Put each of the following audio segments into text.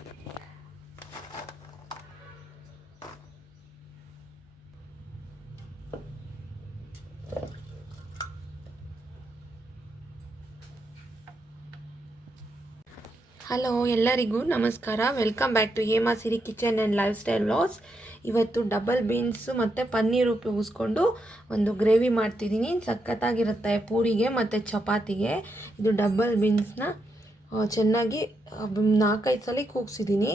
Hello, ಎಲ್ಲರಿಗೂ ನಮಸ್ಕಾರ. Welcome back to Hema Siri kitchen and lifestyle vlogs. ಇವತ್ತು ಡಬಲ್ ಬೀನ್ಸು ಮತ್ತು ಪನ್ನೀರ್ ಉಪಯೋಗಿಸ್ಕೊಂಡು ಒಂದು ಗ್ರೇವಿ ಮಾಡ್ತಿದ್ದೀನಿ. ಸಖತ್ತಾಗಿರುತ್ತೆ ಪೂರಿಗೆ ಮತ್ತು ಚಪಾತಿಗೆ. ಇದು ಡಬಲ್ ಬೀನ್ಸ್ನ ಚೆನ್ನಾಗಿ 4-5 ಸಲ ಕೂಗಿಸಿದ್ದೀನಿ.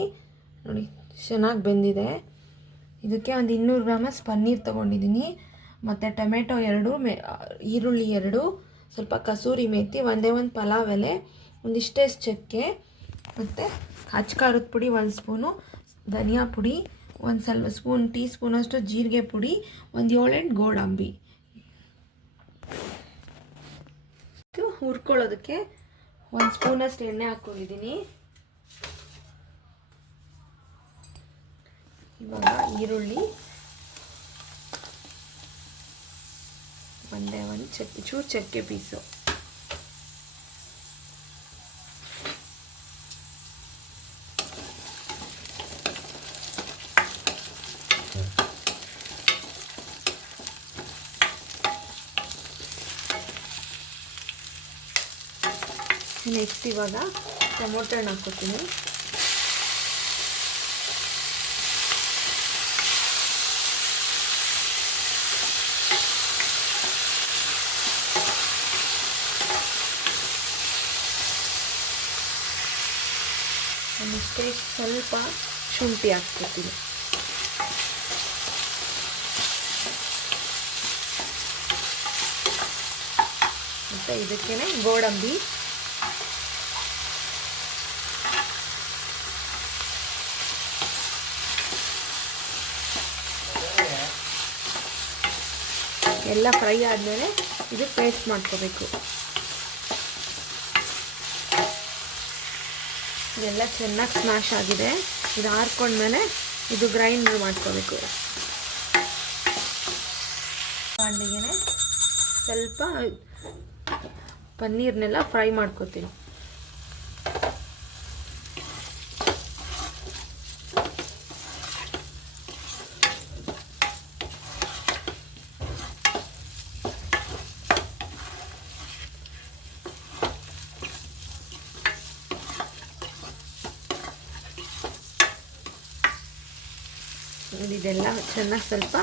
ನೋಡಿ, ಚೆನ್ನಾಗಿ ಬೆಂದಿದೆ. ಇದಕ್ಕೆ ಒಂದು 200 ಗ್ರಾಮಸ್ ಪನ್ನೀರ್ ತೊಗೊಂಡಿದ್ದೀನಿ, ಮತ್ತು ಟೊಮೆಟೊ 2, ಈರುಳ್ಳಿ 2, ಸ್ವಲ್ಪ ಕಸೂರಿ ಮೇಥಿ, ಒಂದೇ ಒಂದು ಪಲಾವ್ ಎಲೆ, ಒಂದಿಷ್ಟೇ ಚಕ್ಕೆ, ಮತ್ತು ಖಾರದ ಪುಡಿ 1 ಸ್ಪೂನು, ಧನಿಯಾ ಪುಡಿ, ಒಂದು ಸ್ವಲ್ಪ ಟೀ ಸ್ಪೂನಷ್ಟು ಜೀರಿಗೆ ಪುಡಿ, ಒಂದು 7-8 ಗೋಡಂಬಿ. ಹುರ್ಕೊಳ್ಳೋದಕ್ಕೆ 1 ಸ್ಪೂನಷ್ಟು ಎಣ್ಣೆ ಹಾಕ್ಕೊಂಡಿದ್ದೀನಿ. ಇವಾಗ ಈರುಳ್ಳಿ, ಒಂದೇ ಒಂದು ಚೂರು ಚಕ್ಕೆ ಪೀಸು, ನೆಕ್ಸ್ಟ್ ಇವಾಗ ಟೊಮೊಟೊ ಹಣ್ಣು ಹಾಕ್ಕೊತೀನಿ. ಒಂದಿಷ್ಟೇ ಸ್ವಲ್ಪ ಶುಂಠಿ ಹಾಕ್ಕೊತೀನಿ. ಮತ್ತು ಇದಕ್ಕೇನೆ ಗೋಡಂಬಿ, ಎಲ್ಲ ಫ್ರೈ ಆದಮೇಲೆ ಇದು ಪೇಸ್ಟ್ ಮಾಡ್ಕೋಬೇಕು. ಇದೆಲ್ಲ ಚೆನ್ನಾಗಿ ಸ್ಮ್ಯಾಶ್ ಆಗಿದೆ. ಇದು ಆರ್ಕೊಂಡ್ಮೇಲೆ ಇದು ಗ್ರೈಂಡರ್ ಮಾಡ್ಕೋಬೇಕು. ಬಾಣಲಿಗೆ ಸ್ವಲ್ಪ ಪನ್ನೀರ್ನೆಲ್ಲ ಫ್ರೈ ಮಾಡ್ಕೋತೀನಿ. ಇದೆಲ್ಲ ಚೆನ್ನಾಗಿ ಸ್ವಲ್ಪ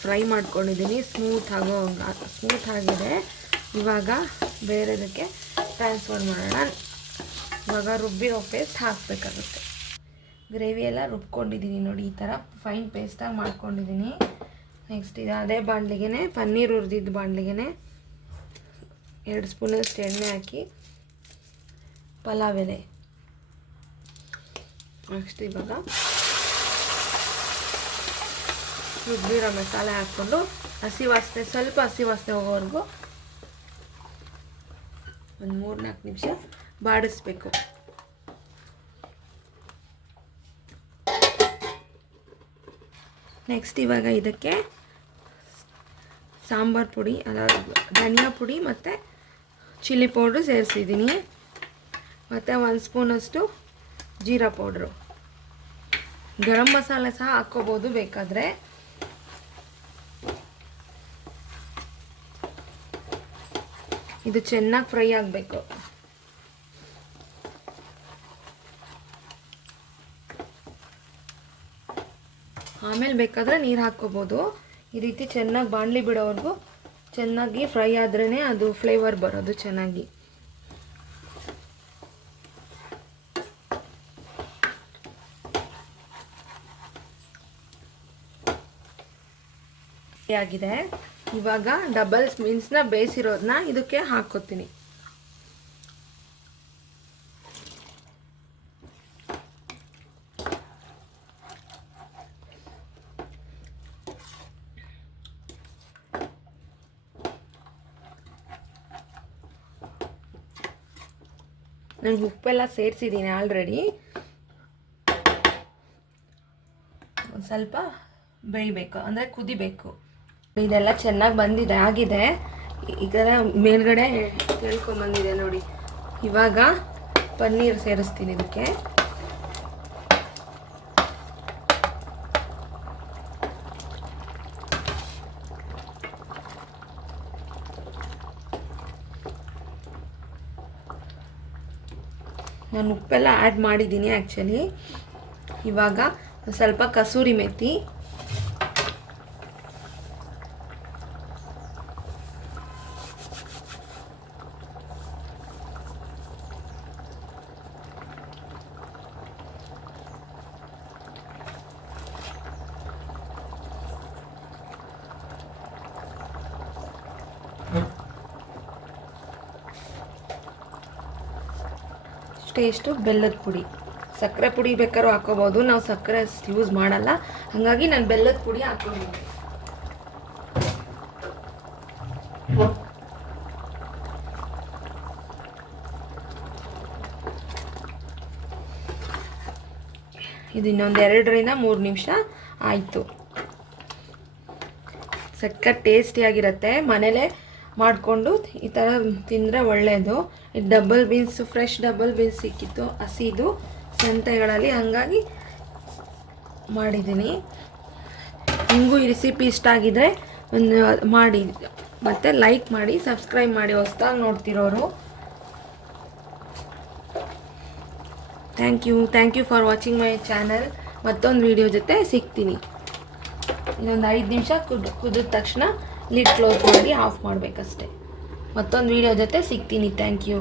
ಫ್ರೈ ಮಾಡ್ಕೊಂಡಿದ್ದೀನಿ. ಸ್ಮೂತ್ ಆಗಿದೆ. ಇವಾಗ ಬೇರೆದಕ್ಕೆ ಟ್ರಾನ್ಸ್ಫರ್ ಮಾಡೋಣ. ಇವಾಗ ರುಬ್ಬಿರೋ ಪೇಸ್ಟ್ ಹಾಕಬೇಕಾಗುತ್ತೆ. ಗ್ರೇವಿ ಎಲ್ಲ ರುಬ್ಕೊಂಡಿದ್ದೀನಿ ನೋಡಿ, ಈ ಥರ ಫೈನ್ ಪೇಸ್ಟಾಗಿ ಮಾಡ್ಕೊಂಡಿದ್ದೀನಿ. ನೆಕ್ಸ್ಟ್ ಇದು ಅದೇ ಬಾಣಲಿಗೆ, ಪನ್ನೀರ್ ಹುರಿದಿದ್ದು ಬಾಣಲಿಗೆ 2 ಸ್ಪೂನಷ್ಟು ಎಣ್ಣೆ ಹಾಕಿ ಪಲಾವ್ ಎಲೆ. ನೆಕ್ಸ್ಟ್ ಇವಾಗ ರುಬ್ಬಿರೋ ಮಸಾಲೆ ಹಾಕ್ಕೊಂಡು ಸ್ವಲ್ಪ ಹಸಿ ವಾಸನೆ ಹೋಗೋವರೆಗೂ ಒಂದು 3-4 ನಿಮಿಷ ಬಾಡಿಸ್ಬೇಕು. ನೆಕ್ಸ್ಟ್ ಇವಾಗ ಇದಕ್ಕೆ ಸಾಂಬಾರು ಪುಡಿ, ಧನಿಯಾ ಪುಡಿ ಮತ್ತು ಚಿಲ್ಲಿ ಪೌಡ್ರು ಸೇರಿಸಿದ್ದೀನಿ, ಮತ್ತು 1 ಸ್ಪೂನಷ್ಟು ಜೀರಾ ಪೌಡ್ರು. ಗರಂ ಮಸಾಲೆ ಸಹ ಹಾಕ್ಕೋಬೋದು ಬೇಕಾದರೆ. ಇದು ಚೆನ್ನಾಗಿ ಫ್ರೈ ಆಗಬೇಕು. ಆಮೇಲೆ ಬೇಕಾದರೆ ನೀರು ಹಾಕ್ಕೋಬೋದು. ಈ ರೀತಿ ಚೆನ್ನಾಗಿ ಬಾಣಲಿ ಬಿಡೋವರೆಗೂ ಚೆನ್ನಾಗಿ ಫ್ರೈ ಆದ್ರೇ ಅದು ಫ್ಲೇವರ್ ಬರೋದು ಚೆನ್ನಾಗಿ. ಆಗಿದೆ. ಇವಾಗ ಡಬಲ್ ಬೀನ್ಸ್ನ ಬೇಯಿಸಿರೋದನ್ನ ಇದಕ್ಕೆ ಹಾಕ್ಕೋತೀನಿ. ನಾನು ಉಪ್ಪೆಲ್ಲ ಸೇರಿಸಿದ್ದೀನಿ ಆಲ್ರೆಡಿ. ಒಂದು ಸ್ವಲ್ಪ ಬೇಯಬೇಕು, ಅಂದರೆ ಕುದಿಬೇಕು. ಇದೆಲ್ಲ ಚೆನ್ನಾಗಿ ಆಗಿದೆ. ಈಗ ಮೇಲ್ಗಡೆ ತಿಳ್ಕೊಂಬಂದಿದೆ ನೋಡಿ. ಇವಾಗ ಪನ್ನೀರ್ ಸೇರಿಸ್ತೀನಿ ಇದಕ್ಕೆ. ನಾನು ಉಪ್ಪೆಲ್ಲ ಆ್ಯಡ್ ಮಾಡಿದ್ದೀನಿ ಆ್ಯಕ್ಚುಲಿ. ಇವಾಗ ಸ್ವಲ್ಪ ಕಸೂರಿ ಮೆಥಿ, ಟೇಸ್ಟು ಬೆಲ್ಲದ ಪುಡಿ. ಸಕ್ಕರೆ ಪುಡಿ ಬೇಕಾದ್ರೂ ಹಾಕೋಬೋದು, ನಾವು ಸಕ್ಕರೆ ಯೂಸ್ ಮಾಡಲ್ಲ, ಹಾಗಾಗಿ ನಾನು ಬೆಲ್ಲದ ಪುಡಿ ಹಾಕೋಬೋದು. ಇದು ಇನ್ನೊಂದು 2-3 ನಿಮಿಷ ಆಯಿತು. ಸಖತ್ ಟೇಸ್ಟಿಯಾಗಿರುತ್ತೆ. ಮನೇಲೇ ಮಾಡಿಕೊಂಡು ಈ ಥರ ತಿಂದರೆ ಒಳ್ಳೆಯದು. ಇದು double beans, fresh double beans ಸಿಕ್ಕಿತ್ತು ಹಸಿದು ಸಂತೆಗಳಲ್ಲಿ, ಹಾಗಾಗಿ ಮಾಡಿದ್ದೀನಿ. ನಿಮಗೂ ಈ ರೆಸಿಪಿ ಇಷ್ಟ ಆಗಿದರೆ ಒಂದು ಮಾಡಿ, ಮತ್ತು ಲೈಕ್ ಮಾಡಿ, ಸಬ್ಸ್ಕ್ರೈಬ್ ಮಾಡಿ ಹೊಸ್ದಾಗಿ ನೋಡ್ತಿರೋರು. Thank you for watching my channel. ಮತ್ತೊಂದು ವಿಡಿಯೋ ಜೊತೆ ಸಿಗ್ತೀನಿ. ಇನ್ನೊಂದು 5 ನಿಮಿಷ ಕುದಿದ ತಕ್ಷಣ ಲಿಡ್ ಕ್ಲೋಸ್ ಮಾಡಿ ಆಫ್ ಮಾಡಬೇಕಷ್ಟೆ. ಮತ್ತೊಂದು ವಿಡಿಯೋ ಜೊತೆ ಸಿಗ್ತೀನಿ. Thank you.